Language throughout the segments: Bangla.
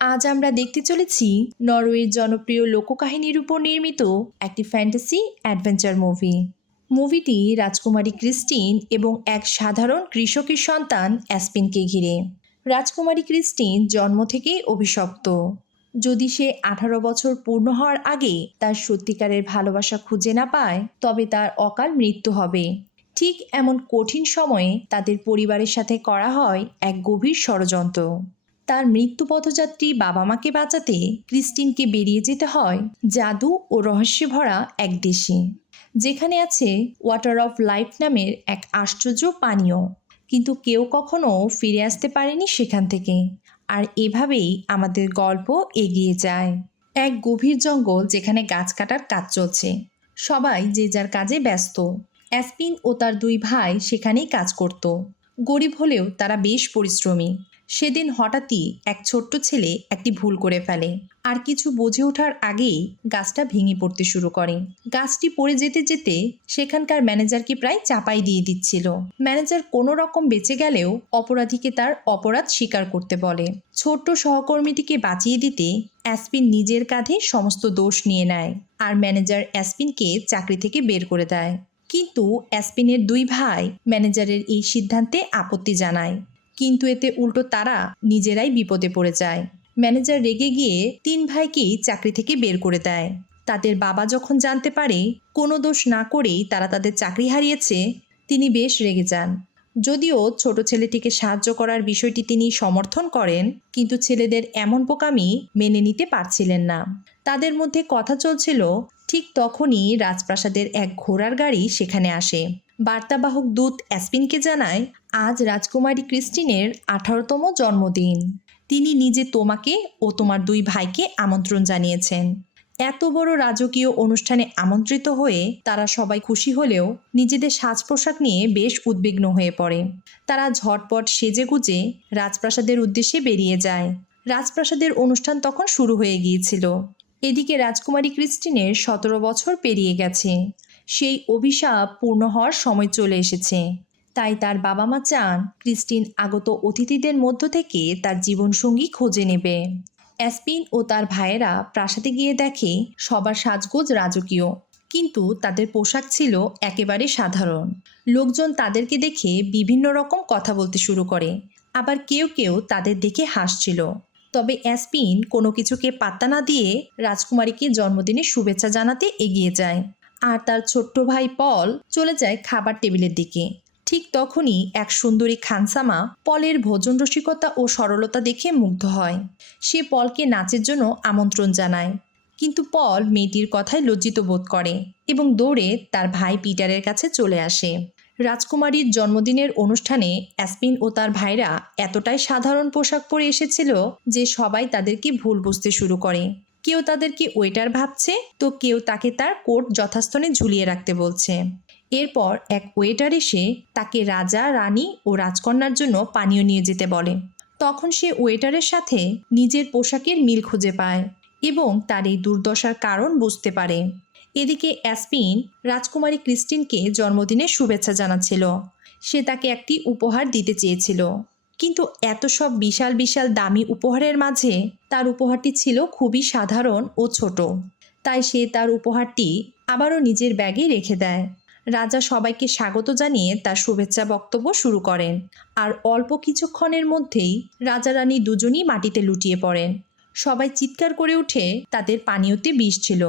আজ আমরা দেখতে চলেছি নরওয়ের জনপ্রিয় লোককাহিনীর উপর নির্মিত একটি ফ্যান্টাসি অ্যাডভেঞ্চার মুভি মুভিটি রাজকুমারী ক্রিস্টিন এবং এক সাধারণ কৃষকের সন্তান অ্যাসপিনকে ঘিরে। রাজকুমারী ক্রিস্টিন জন্ম থেকেই অভিশপ্ত। যদি সে আঠারো বছর পূর্ণ হওয়ার আগে তার সত্যিকারের ভালোবাসা খুঁজে না পায়, তবে তার অকাল মৃত্যু হবে। ঠিক এমন কঠিন সময়ে তাদের পরিবারের সাথে করা হয় এক গভীর ষড়যন্ত্র। তার মৃত্যু পথযাত্রী বাবা মাকে বাঁচাতে ক্রিস্টিনকে বেরিয়ে যেতে হয় জাদু ও রহস্যে ভরা এক দেশে। যেখানে আছে ওয়াটার অফ লাইফ নামের এক আশ্চর্য পানীয়। কিন্তু কেউ কখনো ফিরে আসতে পারেনি সেখান থেকে। আর এভাবেই আমাদের গল্প এগিয়ে যায়। এক গভীর জঙ্গল যেখানে গাছ কাটার কাজ চলছে। সবাই যে যার কাজে ব্যস্ত। অ্যাসপিন ও তার দুই ভাই সেখানেই কাজ করত। গরিব হলেও তারা বেশ পরিশ্রমী। সেদিন হঠাৎই এক ছোট্ট ছেলে একটি ভুল করে ফেলে। আর কিছু বুঝে ওঠার আগেই গাছটা ভেঙে পড়তে শুরু করে। গাছটি পড়ে যেতে যেতে সেখানকার ম্যানেজারকে প্রায় চাপাই দিয়ে দিচ্ছিল। ম্যানেজার কোনো রকম বেঁচে গেলেও অপরাধীকে তার অপরাধ স্বীকার করতে বলে। ছোট্ট সহকর্মীটিকে বাঁচিয়ে দিতে অ্যাসপিন নিজের কাঁধে সমস্ত দোষ নিয়ে নেয় আর ম্যানেজার অ্যাসপিনকে চাকরি থেকে বের করে দেয়। কিন্তু অ্যাসপিনের দুই ভাই ম্যানেজারের এই সিদ্ধান্তে আপত্তি জানায়। কিন্তু এতে উল্টো তারা নিজেরাই বিপদে পড়ে যায়। ম্যানেজার রেগে গিয়ে তিন ভাইকেই চাকরি থেকে বের করে দেয়। তাদের বাবা যখন জানতে পারে কোনো দোষ না করেই তারা তাদের চাকরি হারিয়েছে, তিনি বেশ রেগে যান। যদিও ছোট ছেলেটিকে সাহায্য করার বিষয়টি তিনি সমর্থন করেন, কিন্তু ছেলেদের এমন বোকামি মেনে নিতে পারছিলেন না। তাদের মধ্যে কথা চলছিল, ঠিক তখনই রাজপ্রাসাদের এক ঘোড়ার গাড়ি সেখানে আসে। বার্তাবাহক দূত অ্যাসপিনকে জানায়, আজ রাজকুমারী ক্রিস্টিনের আঠারোতম জন্মদিন। তিনি নিজে তোমাকে ও তোমার দুই ভাইকে আমন্ত্রণ জানিয়েছেন। এত বড় রাজকীয় অনুষ্ঠানে আমন্ত্রিত হয়ে তারা সবাই খুশি হলেও নিজেদের সাজ পোশাক নিয়ে বেশ উদ্বিগ্ন হয়ে পড়ে। তারা ঝটপট সেজে গুজে রাজপ্রাসাদের উদ্দেশ্যে বেরিয়ে যায়। রাজপ্রাসাদের অনুষ্ঠান তখন শুরু হয়ে গিয়েছিল। এদিকে রাজকুমারী ক্রিস্টিনের সতেরো বছর পেরিয়ে গেছে। সেই অভিশাপ পূর্ণ হওয়ার সময় চলে এসেছে। তাই তার বাবা মা চান ক্রিস্টিন আগত অতিথিদের মধ্য থেকে তার জীবনসঙ্গী খোঁজে নেবে। অ্যাসপিন ও তার ভাইয়েরা প্রাসাদে গিয়ে দেখে সবার সাজগোজ রাজকীয়, কিন্তু তাদের পোশাক ছিল একেবারে সাধারণ। লোকজন তাদেরকে দেখে বিভিন্ন রকম কথা বলতে শুরু করে, আবার কেউ কেউ তাদের দেখে হাসছিল। তবে অ্যাসপিন কোনো কিছুকে পাত্তা না দিয়ে রাজকুমারীকে জন্মদিনে শুভেচ্ছা জানাতে এগিয়ে যায়। আর তার ছোট্ট ভাই পল চলে যায় খাবার টেবিলের দিকে। ঠিক তখনই এক সুন্দরী খানসামা পলের ভোজন রসিকতা ও সরলতা দেখে মুগ্ধ হয়। সে পলকে নাচের জন্য আমন্ত্রণ জানায়। কিন্তু পল মেয়েটির কথায় লজ্জিত বোধ করে এবং দৌড়ে তার ভাই পিটারের কাছে চলে আসে। রাজকুমারীর জন্মদিনের অনুষ্ঠানে অ্যাসপিন ও তার ভাইরা এতটাই সাধারণ পোশাক পরে এসেছিল যে সবাই তাদেরকে ভুল বুঝতে শুরু করে। কেউ তাদেরকে ওয়েটার ভাবছে? তো কেউ তাকে তার কোট যথাস্থানে ঝুলিয়ে রাখতে বলছে। এরপর এক ওয়েটার এসে তাকে রাজা, রানী ও রাজকন্যার জন্য পানীয় নিয়ে যেতে বলে। তখন সে ওয়েটারের সাথে নিজের পোশাকের মিল খুঁজে পায় এবং তার এই দুর্দশার কারণ বুঝতে পারে। এদিকে অ্যাসপিন রাজকুমারী ক্রিস্টিনকে জন্মদিনের শুভেচ্ছা জানাচ্ছিল। সে তাকে একটি উপহার দিতে চেয়েছিল। কিন্তু এত সব বিশাল বিশাল দামি উপহারের মাঝে তার উপহারটি ছিল খুবই সাধারণ ও ছোট। তাই সে তার উপহারটি আবারও নিজের ব্যাগে রেখে দেয়। রাজা সবাইকে স্বাগত জানিয়ে তার শুভেচ্ছা বক্তব্য শুরু করেন। আর অল্প কিছুক্ষণের মধ্যেই রাজা রানী দুজনই মাটিতে লুটিয়ে পড়েন। সবাই চিৎকার করে উঠে তাদের পানীয়তে বিষ ছিল।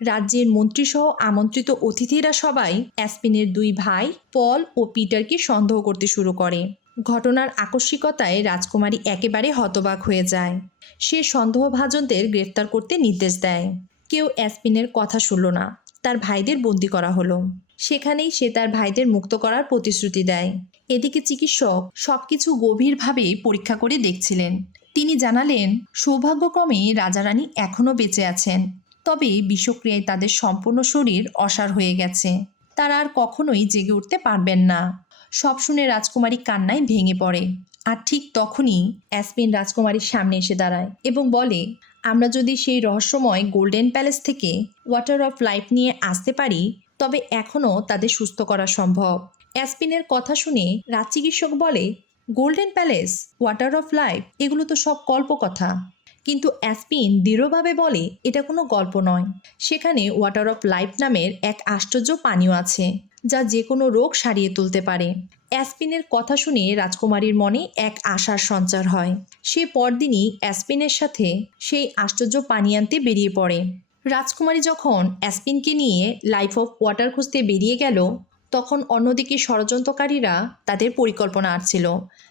রাজ্যের মন্ত্রীসহ আমন্ত্রিত অতিথিরা সবাই অ্যাসপিনের দুই ভাই, পল ও পিটারকে সন্দেহ করতে শুরু করে। ঘটনার আকস্মিকতায় রাজকুমারী একেবারে হতবাক হয়ে যায়। সে সন্দেহভাজনদের গ্রেফতার করতে নির্দেশ দেয়। কেউ অ্যাসপিনের কথা শুনল না। তার ভাইদের বন্দি করা হলো। সেখানেই সে তার ভাইদের মুক্ত করার প্রতিশ্রুতি দেয়। এদিকে চিকিৎসক সবকিছু গভীরভাবে পরীক্ষা করে দেখছিলেন। তিনি জানালেন, সৌভাগ্যক্রমে রাজারানী এখনও বেঁচে আছেন। তবে বিষক্রিয়ায় তাদের সম্পূর্ণ শরীর অসার হয়ে গেছে। তারা আর কখনোই জেগে উঠতে পারবেন না। সব শুনে রাজকুমারী কান্নায় ভেঙে পড়ে। আর ঠিক তখনই অ্যাসপিন রাজকুমারীর সামনে এসে দাঁড়ায় এবং বলে, আমরা যদি সেই রহস্যময় গোল্ডেন প্যালেস থেকে ওয়াটার অফ লাইফ নিয়ে আসতে পারি, তবে এখনও তাদের সুস্থ করা সম্ভব। অ্যাসপিনের কথা শুনে রাজ চিকিৎসক বলে, golden palace, water of life, এগুলো তো সব কল্পকথা। কিন্তু অ্যাসপিন দৃঢ়ভাবে বলে, এটা কোনো গল্প নয়। সেখানে ওয়াটার অফ লাইফ নামের এক আশ্চর্য পানীয় আছে। যা যে কোনো রোগ সারিয়ে তুলতে পারে। অ্যাসপিনের কথা শুনে রাজকুমারীর মনে এক আশার সঞ্চার হয়। সে পরদিনই অ্যাসপিনের সাথে সেই আশ্চর্য পানি আনতে বেরিয়ে পড়ে। রাজকুমারী যখন অ্যাসপিনকে নিয়ে লাইফ অফ ওয়াটার খুঁজতে বেরিয়ে গেল, তখন অন্যদিকে ষড়যন্ত্রকারীরা তাদের পরিকল্পনা আটছিল।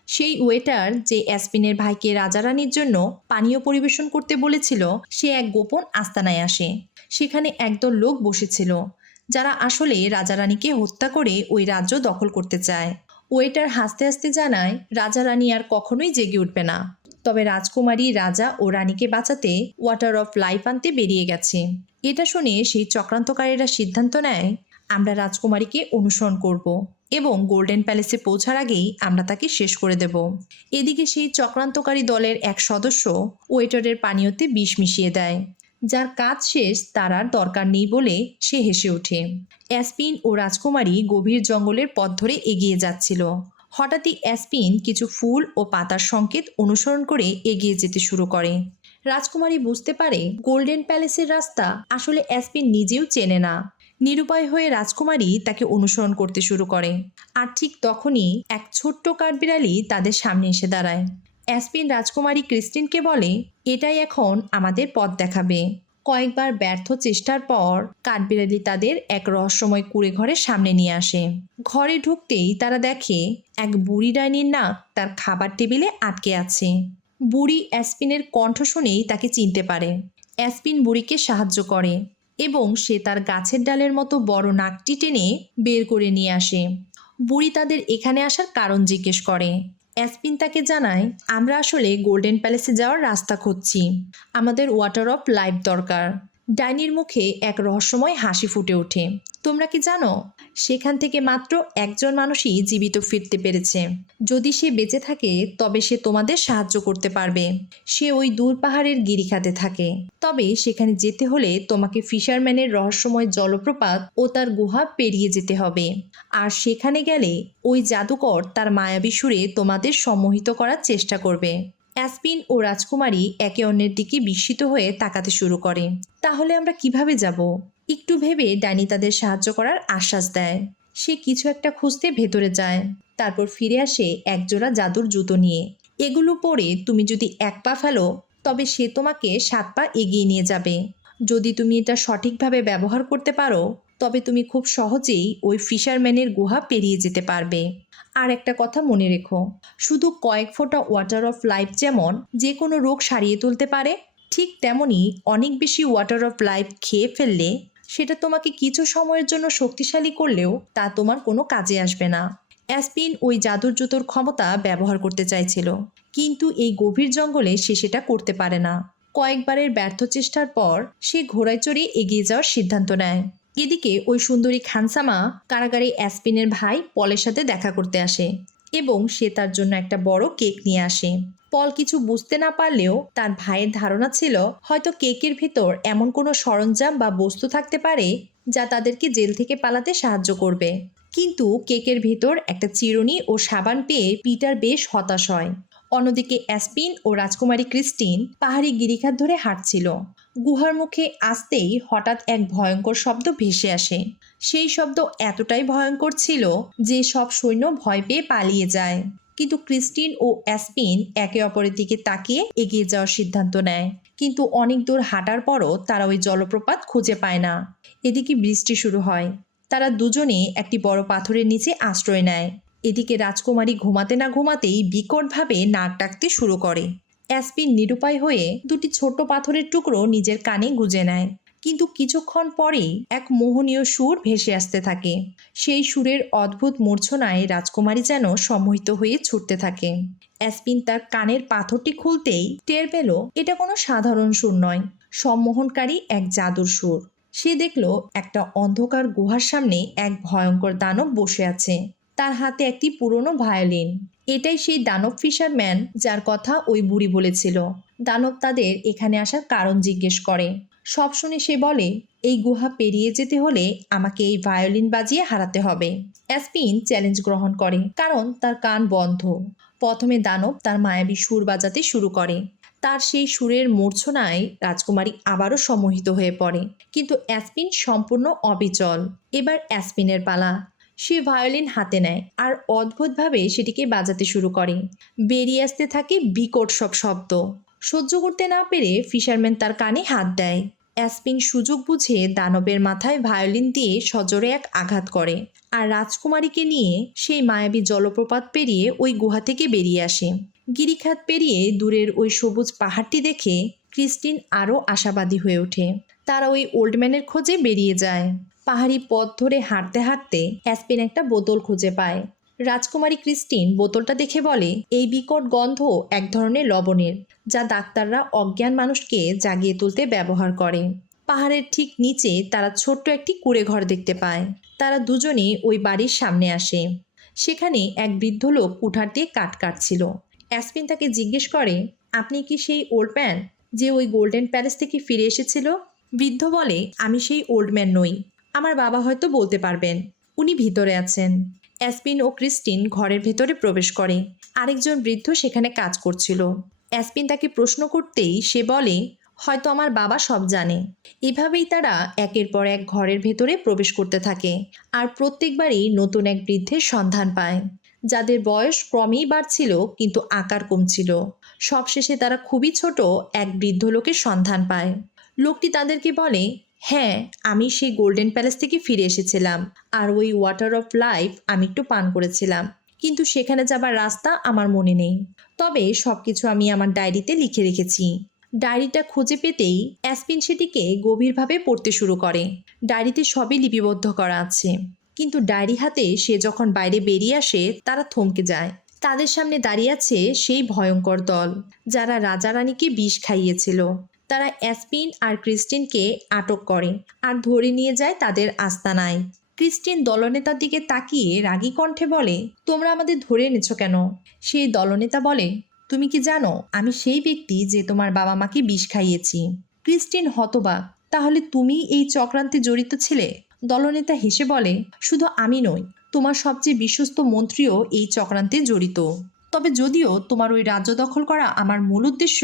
সেই ওয়েটার যে অ্যাসপিনের ভাইকে রাজারানীর জন্য পানীয় পরিবেশন করতে বলেছিল, সে এক গোপন আস্তানায় আসে। সেখানে একদল লোক বসেছিল। যারা আসলে রাজারানীকে হত্যা করে ওই রাজ্য দখল করতে চায়। ওয়েটার হাসতে হাসতে জানায়, রাজারানী আর কখনোই জেগে উঠবে না। তবে রাজকুমারী রাজা ও রানীকে বাঁচাতে ওয়াটার অফ লাইফ আনতে বেরিয়ে গেছে। এটা শুনে সেই চক্রান্তকারীরা সিদ্ধান্ত নেয়, আমরা রাজকুমারীকে অনুসরণ করব এবং গোল্ডেন প্যালেসে পৌঁছার আগেই আমরা তাকে শেষ করে দেব। এদিকে সেই চক্রান্তকারী দলের এক সদস্য ওয়েটারের পানীয়তে বিষ মিশিয়ে দেয়। যার কাজ শেষ তার আর দরকার নেই বলে সে হেসে ওঠে। অ্যাসপিন ও রাজকুমারী গভীর জঙ্গলের পথ ধরে এগিয়ে যাচ্ছিল। হঠাৎই অ্যাসপিন কিছু ফুল ও পাতার সংকেত অনুসরণ করে এগিয়ে যেতে শুরু করে। রাজকুমারী বুঝতে পারে গোল্ডেন প্যালেসের রাস্তা আসলে অ্যাসপিন নিজেও চেনে না। নিরুপায় হয়ে রাজকুমারী তাকে অনুসরণ করতে শুরু করে। আর ঠিক তখনই এক ছোট্ট কাঠবিড়ালি তাদের সামনে এসে দাঁড়ায়। অ্যাসপিন রাজকুমারী ক্রিস্টিনকে বলে এটাই এখন আমাদের পথ দেখাবে। কয়েকবার ব্যর্থ চেষ্টার পর কাঠবিড়ালি তাদের এক রহস্যময় কুড়ে ঘরের সামনে নিয়ে আসে। ঘরে ঢুকতেই তারা দেখে এক বুড়ি ডাইনির নাক তার খাবার টেবিলে আটকে আছে। বুড়ি অ্যাসপিনের কণ্ঠ শুনেই তাকে চিনতে পারে। অ্যাসপিন বুড়িকে সাহায্য করে এবং সে তার গাছের ডালের মতো বড় নাকটি টেনে বের করে নিয়ে আসে। বুড়ি তাদের এখানে আসার কারণ জিজ্ঞেস করে। অ্যাসপিন তাকে জানায়, আমরা আসলে গোল্ডেন প্যালেসে যাওয়ার রাস্তা খুঁজছি। আমাদের ওয়াটার অফ লাইফ দরকার। ডাইনির মুখে এক রহস্যময় হাসি ফুটে ওঠে। তোমরা কি জানো? সেখান থেকে মাত্র একজন মানুষই জীবিত ফিরতে পেরেছে। যদি সে বেঁচে থাকে, তবে সে তোমাদের সাহায্য করতে পারবে। সে ওই দূর পাহাড়ের গিরিখাতে থাকে। তবে সেখানে যেতে হলে তোমাকে ফিশারম্যানের রহস্যময় জলপ্রপাত ও তার গুহা পেরিয়ে যেতে হবে। আর সেখানে গেলে ওই জাদুকর তার মায়াবী সুরে তোমাদের সম্মোহিত করার চেষ্টা করবে। অ্যাসপিন ও রাজকুমারী একে অন্যের দিকে বিস্মিত হয়ে তাকাতে শুরু করে। তাহলে আমরা কীভাবে যাব? একটু ভেবে ডাইনি তাদের সাহায্য করার আশ্বাস দেয়। সে কিছু একটা খুঁজতে ভেতরে যায়। তারপর ফিরে আসে একজোড়া জাদুর জুতো নিয়ে। এগুলো পরে তুমি যদি এক পা ফেলো, তবে সে তোমাকে সাত পা এগিয়ে নিয়ে যাবে। যদি তুমি এটা সঠিকভাবে ব্যবহার করতে পারো, তবে তুমি খুব সহজেই ওই ফিশারম্যানের গুহা পেরিয়ে যেতে পারবে। আর একটা কথা মনে রেখো, শুধু কয়েক ফোঁটা ওয়াটার অফ লাইফ যেমন যে কোনো রোগ সারিয়ে তুলতে পারে, ঠিক তেমনই অনেক বেশি ওয়াটার অফ লাইফ খেয়ে ফেললে সেটা তোমাকে কিছু সময়ের জন্য শক্তিশালী করলেও তা তোমার কোনো কাজে আসবে না। অ্যাসপিন ওই জাদুর জুতোর ক্ষমতা ব্যবহার করতে চাইছিল, কিন্তু এই গভীর জঙ্গলে সে সেটা করতে পারে না। কয়েকবারের ব্যর্থ চেষ্টার পর সে ঘোড়ায় চড়ে এগিয়ে যাওয়ার সিদ্ধান্ত নেয়। এদিকে ওই সুন্দরী খানসামা কারাগারে অ্যাসপিনের ভাই পলের সাথে দেখা করতে আসে এবং সে তার জন্য একটা বড় কেক নিয়ে আসে। পল কিছু বুঝতে না পারলেও তার ভাইয়ের ধারণা ছিল, হয়তো কেকের ভেতর এমন কোনো সরঞ্জাম বা বস্তু থাকতে পারে যা তাদেরকে জেল থেকে পালাতে সাহায্য করবে। কিন্তু কেকের ভেতর একটা চিরুনি ও সাবান পেয়ে পিটার বেশ হতাশ হয়। অন্যদিকে অ্যাসপিন ও রাজকুমারী ক্রিস্টিন পাহাড়ি গিরিখাত ধরে হাঁটছিল। গুহার মুখে আসতেই হঠাৎ এক ভয়ঙ্কর শব্দ ভেসে আসে। সেই শব্দ এতটাই ভয়ঙ্কর ছিল যে সব সৈন্য ভয় পেয়ে পালিয়ে যায়। কিন্তু ক্রিস্টিন ও অ্যাসপিন একে অপরের দিকে তাকিয়ে এগিয়ে যাওয়ার সিদ্ধান্ত নেয়। কিন্তু অনেক দূর হাঁটার পরও তারা ওই জলপ্রপাত খুঁজে পায় না। এদিকে বৃষ্টি শুরু হয়। তারা দুজনে একটি বড় পাথরের নিচে আশ্রয় নেয়। এদিকে রাজকুমারী ঘুমাতে না ঘুমাতেই বিকটভাবে নাক ডাকতে শুরু করে। অ্যাসপিন নিরুপায় হয়ে দুটি ছোট পাথরের টুকরো নিজের কানে গুজে নেয়। কিন্তু কিছুক্ষণ পরেই এক মোহনীয় সুর ভেসে আসতে থাকে। সেই সুরের অদ্ভুত মূর্ছনায় রাজকুমারী যেন সম্মোহিত হয়ে ছুটতে থাকে। অ্যাসপিন তার কানের পাথরটি খুলতেই টের পেল, এটা কোনো সাধারণ সুর নয়, সম্মোহনকারী এক জাদুর সুর। সে দেখল একটা অন্ধকার গুহার সামনে এক ভয়ঙ্কর দানব বসে আছে। তার হাতে একটি পুরনো ভায়োলিন। এটাই সেই দানব ফিশারম্যান যার কথা ওই বুড়ি বলেছিল। দানব তাদের এখানে আসার কারণ জিজ্ঞেস করে। সব শুনে সে বলে, এই গুহা পেরিয়ে যেতে হলে আমাকে এই ভায়োলিন বাজিয়ে হারাতে হবে। অ্যাসপিন চ্যালেঞ্জ গ্রহণ করে, কারণ তার কান বন্ধ। প্রথমে দানব তার মায়াবী সুর বাজাতে শুরু করে। তার সেই সুরের মূর্ছনায় রাজকুমারী আবারও সম্মোহিত হয়ে পড়ে। কিন্তু অ্যাসপিন সম্পূর্ণ অবিচল। এবার অ্যাসপিনের পালা। সে ভায়োলিন হাতে নেয় আর অদ্ভুতভাবে সেটিকে বাজাতে শুরু করে। বেরিয়ে আসতে থাকে বিকট সব শব্দ। সহ্য করতে না পেরে ফিশারম্যান তার কানে হাত দেয়। অ্যাসপিন সুযোগ বুঝে দানবের মাথায় ভায়োলিন দিয়ে সজোরে এক আঘাত করে আর রাজকুমারীকে নিয়ে সেই মায়াবী জলপ্রপাত পেরিয়ে ওই গুহা থেকে বেরিয়ে আসে। গিরিখাত পেরিয়ে দূরের ওই সবুজ পাহাড়টি দেখে ক্রিস্টিন আরও আশাবাদী হয়ে ওঠে। তারা ওই ওল্ডম্যানের খোঁজে বেরিয়ে যায়। পাহাড়ি পথ ধরে হাঁটতে হাঁটতে অ্যাসপিন একটা বোতল খুঁজে পায়। রাজকুমারী ক্রিস্টিন বোতলটা দেখে বলে, এই বিকট গন্ধ এক ধরনের লবণের, যা ডাক্তাররা অজ্ঞান মানুষকে জাগিয়ে তুলতে ব্যবহার করে। পাহাড়ের ঠিক নিচে তারা ছোট্ট একটি কুড়ে ঘর দেখতে পায়। তারা দুজনে ওই বাড়ির সামনে আসে। সেখানে এক বৃদ্ধ লোক কুঠার দিয়ে কাঠ কাটছিল। অ্যাসপিন তাকে জিজ্ঞেস করে, আপনি কি সেই ওল্ড ম্যান যে ওই গোল্ডেন প্যালেস থেকে ফিরে এসেছিল? বৃদ্ধ বলে, আমি সেই ওল্ড ম্যান নই। আমার বাবা হয়তো বলতে পারবেন। উনি ভিতরে আছেন। অ্যাসপিন ও ক্রিস্টিন ঘরের ভেতরে প্রবেশ করে। আরেকজন বৃদ্ধ সেখানে কাজ করছিল। অ্যাসপিন তাকে প্রশ্ন করতেই সে বলে, হয়তো আমার বাবা সব জানে। এভাবেই তারা একের পর এক ঘরের ভেতরে প্রবেশ করতে থাকে আর প্রত্যেকবারই নতুন এক বৃদ্ধের সন্ধান পায়। যাদের বয়স ক্রমেই বাড়ছিল কিন্তু আকার কমছিল। সবশেষে তারা খুবই ছোট এক বৃদ্ধ লোকের সন্ধান পায়। লোকটি তাদেরকে বলে হ্যাঁ আমি সেই গোল্ডেন প্যালেস থেকে ফিরে এসেছিলাম আর ওই ওয়াটার অফ লাইফ আমি একটু পান করেছিলাম। কিন্তু সেখানে যাবার রাস্তা আমার মনে নেই। তবে সব কিছু আমি আমার ডায়েরিতে লিখে রেখেছি। ডায়েরিটা খুঁজে পেতেই অ্যাসপিন সেটিকে গভীরভাবে পড়তে শুরু করে। ডায়েরিতে সবই লিপিবদ্ধ করা আছে। কিন্তু ডায়েরি হাতে সে যখন বাইরে বেরিয়ে আসে, তারা থমকে যায়। তাদের সামনে দাঁড়িয়ে আছে সেই ভয়ঙ্কর দল, যারা রাজা রানীকে বিষ খাইয়েছিল। তারা অ্যাসপিন আর ক্রিস্টিনকে আটক করে আর ধরে নিয়ে যায় তাদের আস্তানায়। ক্রিস্টিন দলনেতার দিকে তাকিয়ে রাগী কণ্ঠে বলে, তোমরা আমাদের ধরে এনেছো কেন? সেই দলনেতা বলে, তুমি কি জানো, আমি সেই ব্যক্তি যে তোমার বাবা মাকে বিষ খাইয়েছি। ক্রিস্টিন হতবাক, তাহলে তুমি এই চক্রান্তে জড়িত ছিলে? দলনেতা হেসে বলে, শুধু আমি নই, তোমার সবচেয়ে বিশ্বস্ত মন্ত্রীও এই চক্রান্তে জড়িত। তবে যদিও তোমার ওই রাজ্য দখল করা আমার মূল উদ্দেশ্য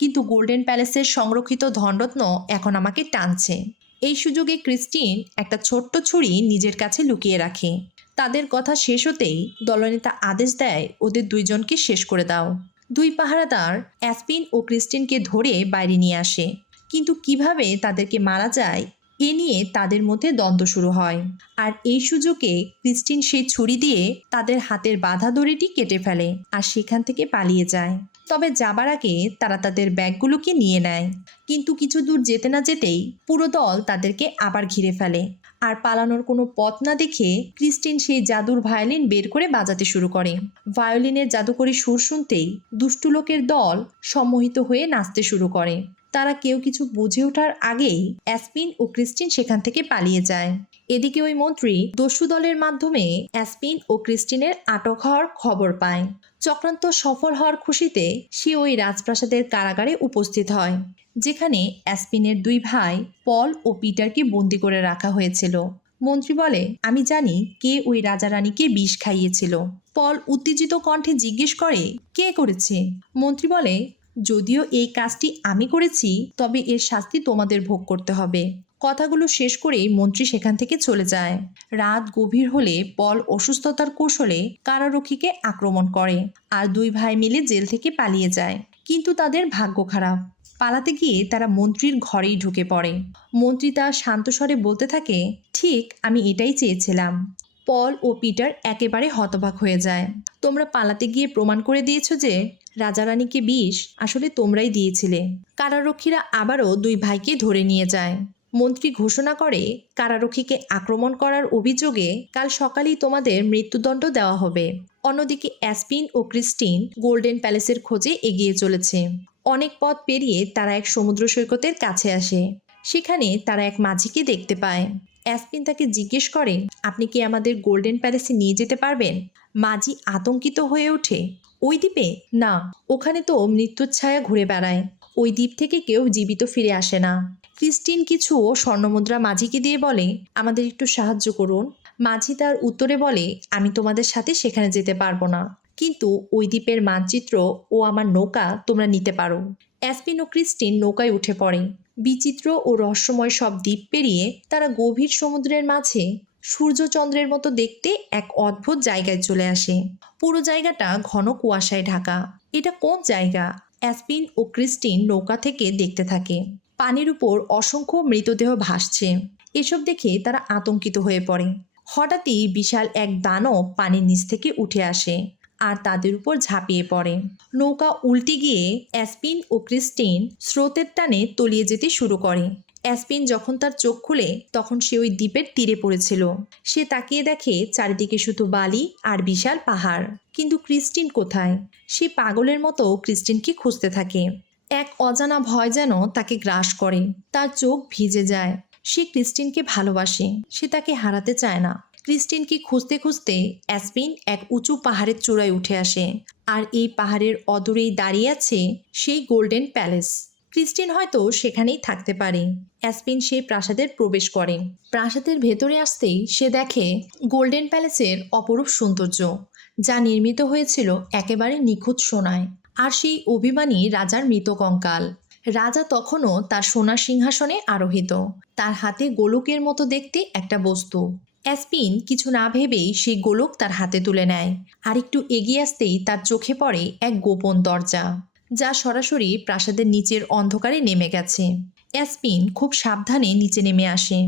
কিন্তু গোল্ডেন প্যালেসের সংরক্ষিত ধনরত্ন এখন আমাকে টানছে। এই সুযোগে ক্রিস্টিন একটা ছোট্ট ছুরি নিজের কাছে লুকিয়ে রাখে। তাদের কথা শেষ হতেই দলনেতা আদেশ দেয় ওদের দুইজনকে শেষ করে দাও। দুই পাহারাদার অ্যাসপিন ও ক্রিস্টিনকে ধরে বাইরে নিয়ে আসে। কিন্তু কীভাবে তাদেরকে মারা যায়, এ নিয়ে তাদের মধ্যে দ্বন্দ্ব শুরু হয়। আর এই সুযোগে ক্রিস্টিন সেই ছুরি দিয়ে তাদের হাতের বাধা দড়িটি কেটে ফেলে আর সেখান থেকে পালিয়ে যায়। তবে যাবার আগে তারা তাদের ব্যাগগুলোকে নিয়ে নেয়। কিন্তু কিছু দূর যেতে না যেতেই পুরো দল তাদেরকে আবার ঘিরে ফেলে। আর পালানোর কোনো পথ না দেখে ক্রিস্টিন সেই জাদুর ভায়োলিন বের করে বাজাতে শুরু করে। ভায়োলিনের জাদুকরী সুর শুনতেই দুষ্টু লোকের দল সম্মোহিত হয়ে নাচতে শুরু করে। তারা কেউ কিছু বুঝে ওঠার আগেই অ্যাসপিন ও ক্রিস্টিন সেখান থেকে পালিয়ে যায়। এদিকে ওই মন্ত্রী দস্যু দলের মাধ্যমে অ্যাসপিন ও ক্রিস্টিনের আটক হওয়ার খবর পায়। চক্রান্ত সফল হওয়ার খুশিতে সে ওই রাজপ্রাসাদের কারাগারে উপস্থিত হয়, যেখানে অ্যাসপিনের দুই ভাই পল ও পিটারকে বন্দি করে রাখা হয়েছিল। মন্ত্রী বলে, আমি জানি কে ওই রাজা রানীকে বিষ খাইয়েছিল। পল উত্তেজিত কণ্ঠে জিজ্ঞেস করে, কে করেছে? মন্ত্রী বলে, যদিও এই কাজটি আমি করেছি, তবে এর শাস্তি তোমাদের ভোগ করতে হবে। কথাগুলো শেষ করেই মন্ত্রী সেখান থেকে চলে যায়। রাত গভীর হলে পল অসুস্থতার কৌশলে কারারক্ষীকে আক্রমণ করে আর দুই ভাই মিলে জেল থেকে পালিয়ে যায়। কিন্তু তাদের ভাগ্য খারাপ। পালাতে গিয়ে তারা মন্ত্রীর ঘরেই ঢুকে পড়ে। মন্ত্রী তার শান্তস্বরে বলতে থাকে, ঠিক, আমি এটাই চেয়েছিলাম। পল ও পিটার একেবারে হতবাক হয়ে যায়। তোমরা পালাতে গিয়ে প্রমাণ করে দিয়েছ যে রাজারানীকে বিষ আসলে তোমরাই দিয়েছিলে। কারারক্ষীরা আবারও দুই ভাইকে ধরে নিয়ে যায়। মন্ত্রী ঘোষণা করে কারারক্ষীকে আক্রমণ করার অভিযোগে কাল সকালেই তোমাদের মৃত্যুদণ্ড দেওয়া হবে। অন্যদিকে অ্যাসপিন ও ক্রিস্টিন গোল্ডেন প্যালেসের খোঁজে এগিয়ে চলেছে। অনেক পথ পেরিয়ে তারা এক সমুদ্র সৈকতের কাছে আসে। সেখানে তারা এক মাঝিকে দেখতে পায়। অ্যাসপিন তাকে জিজ্ঞেস করে, আপনি কি আমাদের গোল্ডেন প্যালেসে নিয়ে যেতে পারবেন? মাঝি আতঙ্কিত হয়ে ওঠে। ওই দ্বীপে? না, ওখানে তো মৃত্যুর ছায়া ঘুরে বেড়ায়। ওই দ্বীপ থেকে কেউ জীবিত ফিরে আসে না। ক্রিস্টিন কিছু স্বর্ণমুদ্রা মাঝিকে দিয়ে বলে, আমাদের একটু সাহায্য করুন। মাঝি তার উত্তরে বলে, আমি তোমাদের সাথে সেখানে যেতে পারব না। কিন্তু ওই দ্বীপের মানচিত্র ও আমার নৌকা তোমরা নিতে পারো। অ্যাসপিন ও ক্রিস্টিন নৌকায় উঠে পড়ে। বিচিত্র ও রহস্যময় সব দ্বীপ পেরিয়ে তারা গভীর সমুদ্রের মাঝে সূর্যচন্দ্রের মতো দেখতে এক অদ্ভুত জায়গায় চলে আসে। পুরো জায়গাটা ঘন কুয়াশায় ঢাকা। এটা কোন জায়গা? অ্যাসপিন ও ক্রিস্টিন নৌকা থেকে দেখতে থাকে। পানির উপর অসংখ্য মৃতদেহ ভাসছে। এসব দেখে তারা আতঙ্কিত হয়ে পড়ে। হঠাৎই বিশাল এক দানব পানির নিচ থেকে উঠে আসে আর তাদের উপর ঝাঁপিয়ে পড়ে। নৌকা উল্টে গিয়ে অ্যাসপিন ও ক্রিস্টিন স্রোতের টানে তলিয়ে যেতে শুরু করে। অ্যাসপিন যখন তার চোখ খুলে, তখন সে ওই দ্বীপের তীরে পড়েছিল। সে তাকিয়ে দেখে চারিদিকে শুধু বালি আর বিশাল পাহাড়। কিন্তু ক্রিস্টিন কোথায়? সে পাগলের মতো ক্রিস্টিনকে খুঁজতে থাকে। এক অজানা ভয় যেন তাকে গ্রাস করে। তার চোখ ভিজে যায়। সে ক্রিস্টিনকে ভালোবাসে। সে তাকে হারাতে চায় না। ক্রিস্টিনকে খুঁজতে খুঁজতে অ্যাসপিন এক উঁচু পাহাড়ের চূড়ায় উঠে আসে। আর এই পাহাড়ের অদূরেই দাঁড়িয়ে আছে সেই গোল্ডেন প্যালেস। ক্রিস্টিন হয়তো সেখানেই থাকতে পারে। অ্যাসপিন সেই প্রাসাদের প্রবেশ করে। প্রাসাদের ভেতরে আসতেই সে দেখে গোল্ডেন প্যালেসের অপরূপ সৌন্দর্য, যা নির্মিত হয়েছিল একেবারে নিখুঁত সোনায়। আর সেই অভিমানী রাজার মৃত কঙ্কাল। রাজা তখনও তার সোনার সিংহাসনে আরোহিত। তার হাতে গোলকের মতো দেখতে একটা বস্তু। অ্যাসপিন কিছু না ভেবেই সেই গোলক তার হাতে তুলে নেয়। আর একটু এগিয়ে আসতেই তার চোখে পড়ে এক গোপন দরজা, যা সরাসরি প্রাসাদের নিচের অন্ধকারে নেমে গেছে। অ্যাসপিন খুব সাবধানে নিচে নেমে আসে।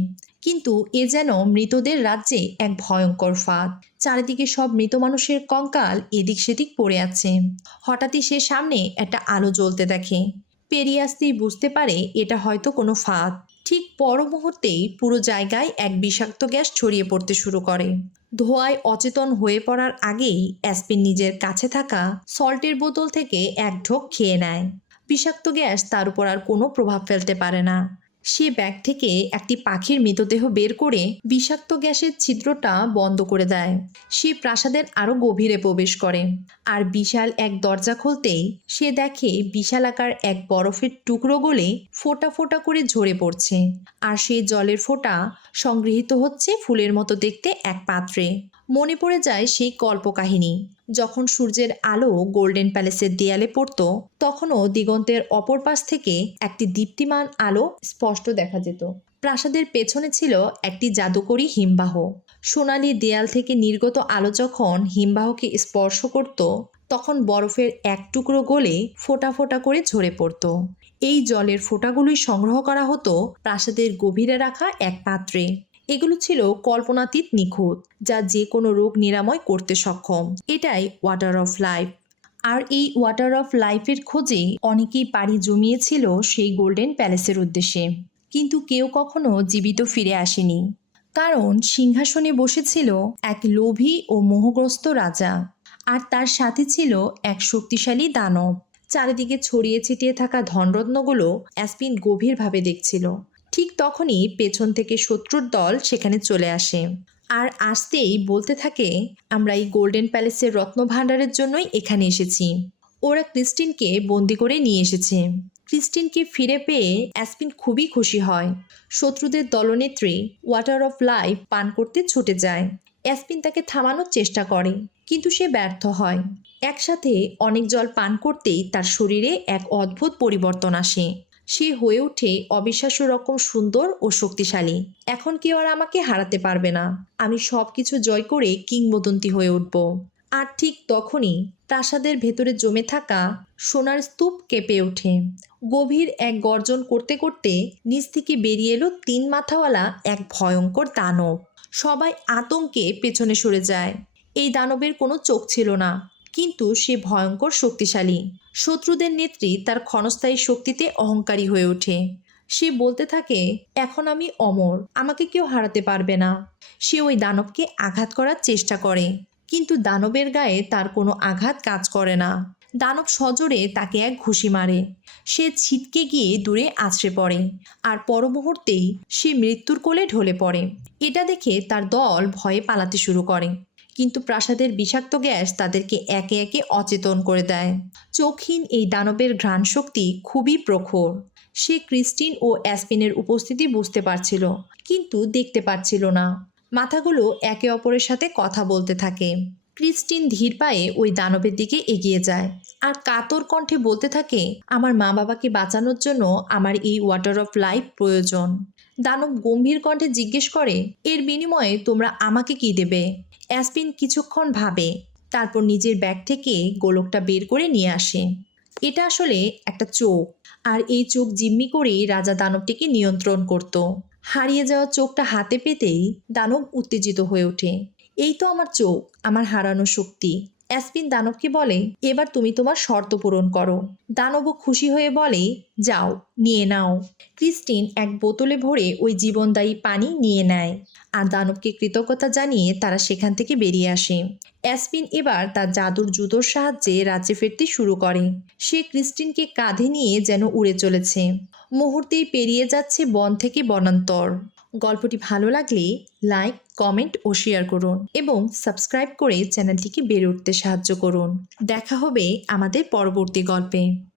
কিন্তু এ যেন মৃতদের রাজ্যে এক ভয়ঙ্কর ফাঁদ। চারিদিকে সব মৃত মানুষের কঙ্কাল এদিক সেদিক পড়ে আছে। হঠাৎই সে সামনে একটা আলো জ্বলতে দেখে। পেরিয়ে আসতেই বুঝতে পারে এটা হয়তো কোনো ফাঁদ। ঠিক পর মুহূর্তেই পুরো জায়গায় এক বিষাক্ত গ্যাস ছড়িয়ে পড়তে শুরু করে। ধোঁয়ায় অচেতন হয়ে পড়ার আগেই অ্যাসপিন নিজের কাছে থাকা সল্টের বোতল থেকে এক ঢোক খেয়ে নেয়। বিষাক্ত গ্যাস তার উপর আর কোনো প্রভাব ফেলতে পারে না। সে ব্যাগ থেকে একটি পাখির মৃতদেহ বের করে বিষাক্ত গ্যাসের ছিদ্রটা বন্ধ করে দেয়। সে প্রাসাদের আরও গভীরে প্রবেশ করে। আর বিশাল এক দরজা খুলতেই সে দেখে বিশাল আকার এক বরফের টুকরো গলে ফোঁটা ফোঁটা করে ঝরে পড়ছে। আর সেই জলের ফোঁটা সংগৃহীত হচ্ছে ফুলের মতো দেখতে এক পাত্রে। মনে পড়ে যায় সেই কল্পকাহিনী। যখন সূর্যের আলো গোল্ডেন প্যালেসের দেয়ালে পড়তো, তখনও দিগন্তের অপর পাশ থেকে একটি দীপ্তিমান আলো স্পষ্ট দেখা যেত। প্রাসাদের পেছনে ছিল একটি জাদুকরী হিমবাহ। সোনালি দেয়াল থেকে নির্গত আলো যখন হিমবাহকে স্পর্শ করত, তখন বরফের এক টুকরো গলে ফোটা ফোটা করে ঝরে পড়ত। এই জলের ফোঁটাগুলোই সংগ্রহ করা হতো প্রাসাদের গভীরে রাখা এক পাত্রে। এগুলো ছিল কল্পনাতীত নিখুঁত, যা যে কোনো রোগ নিরাময় করতে সক্ষম। এটাই ওয়াটার অফ লাইফ আর এই ওয়াটার অফ লাইফের খোঁজে অনেকেই পাড়ি জমিয়েছিল সেই গোল্ডেন প্যালেসের উদ্দেশ্যে। কিন্তু কেউ কখনো জীবিত ফিরে আসেনি। কারণ সিংহাসনে বসেছিল এক লোভী ও মোহগ্রস্ত রাজা। আর তার সাথে ছিল এক শক্তিশালী দানব। চারিদিকে ছড়িয়ে ছিটিয়ে থাকা ধনরত্নগুলো অ্যাসপিন গভীরভাবে দেখছিল। ঠিক তখনই পেছন থেকে শত্রুর দল সেখানে চলে আসে। আর আসতেই বলতে থাকে, আমরা এই গোল্ডেন প্যালেসের রত্ন ভাণ্ডারের জন্যই এখানে এসেছি। ওরা ক্রিস্টিনকে বন্দি করে নিয়ে এসেছে। ক্রিস্টিনকে ফিরে পেয়ে অ্যাসপিন খুবই খুশি হয়। শত্রুদের দলনেত্রী ওয়াটার অফ লাইফ পান করতে ছুটে যায়। অ্যাসপিন তাকে থামানোর চেষ্টা করে, কিন্তু সে ব্যর্থ হয়। একসাথে অনেক জল পান করতেই তার শরীরে এক অদ্ভুত পরিবর্তন আসে। সে হয়ে ওঠে অবিশ্বাস্য রকম সুন্দর ও শক্তিশালী। এখন কেউ আর আমাকে হারাতে পারবে না। আমি সব কিছু জয় করে কিংবদন্তি হয়ে উঠব। আর ঠিক তখনই প্রাসাদের ভেতরে জমে থাকা সোনার স্তূপ কেঁপে ওঠে। গভীর এক গর্জন করতে করতে নিচ থেকে বেরিয়ে এলো তিন মাথাওয়ালা এক ভয়ঙ্কর দানব। সবাই আতঙ্কে পেছনে সরে যায়। এই দানবের কোনো চোখ ছিল না। কিন্তু সে ভয়ঙ্কর শক্তিশালী। শত্রুদের নেত্রী তার ক্ষণস্থায়ী শক্তিতে অহংকারী হয়ে ওঠে। সে বলতে থাকে, এখন আমি অমর, আমাকে কেউ হারাতে পারবে না। সে ওই দানবকে আঘাত করার চেষ্টা করে, কিন্তু দানবের গায়ে তার কোনো আঘাত কাজ করে না। দানব সজোরে তাকে এক ঘুষি মারে। সে ছিটকে গিয়ে দূরে আছড়ে পড়ে, আর পর মুহূর্তেই সে মৃত্যুর কোলে ঢলে পড়ে। এটা দেখে তার দল ভয়ে পালাতে শুরু করে। কিন্তু প্রাসাদের বিষাক্ত গ্যাস তাদেরকে একে একে অচেতন করে দেয়। চোখহীন এই দানবের ঘ্রাণ শক্তি খুবই প্রখর। সে ক্রিস্টিন ও অ্যাসপিনের উপস্থিতি বুঝতে পারছিল, কিন্তু দেখতে পারছিল না। মাথাগুলো একে অপরের সাথে কথা বলতে থাকে। ক্রিস্টিন ধীর পায়ে ওই দানবের দিকে এগিয়ে যায় আর কাতর কণ্ঠে বলতে থাকে, আমার মা বাবাকে বাঁচানোর জন্য আমার এই ওয়াটার অফ লাইফ প্রয়োজন। দানব গম্ভীর কণ্ঠে জিজ্ঞেস করে, এর বিনিময়ে তোমরা আমাকে কি দেবে? অ্যাসপিন কিছুক্ষণ ভাবে, তারপর নিজের ব্যাগ থেকে গোলকটা বের করে নিয়ে আসে। এটা আসলে একটা চোখ, আর এই চোখ জিম্মি করেই রাজা দানবটিকে নিয়ন্ত্রণ করত। হারিয়ে যাওয়া চোখটা হাতে পেতেই দানব উত্তেজিত হয়ে ওঠে। এই তো আমার চোখ, আমার হারানো শক্তি অ্যাসপিন দানবকে বলে, এবার তুমি তোমার শর্ত পূরণ করো। দানবও খুশি হয়ে বলে, যাও, নিয়ে নাও। ক্রিস্টিন এক বোতলে ভরে ওই জীবনদায়ী পানি নিয়ে নেয়। আর দানবকে কৃতজ্ঞতা জানিয়ে তারা সেখান থেকে বেরিয়ে আসে। অ্যাসপিন এবার তার জাদুর জুতোর সাহায্যে রাজ্যে ফিরতে শুরু করে। সে ক্রিস্টিনকে কাঁধে নিয়ে যেন উড়ে চলেছে। মুহূর্তেই পেরিয়ে যাচ্ছে বন থেকে বনান্তর। গল্পটি ভালো লাগলে লাইক, কমেন্ট ও শেয়ার করুন এবং সাবস্ক্রাইব করে চ্যানেলটিকে বেড়ে উঠতে সাহায্য করুন। দেখা হবে আমাদের পরবর্তী গল্পে।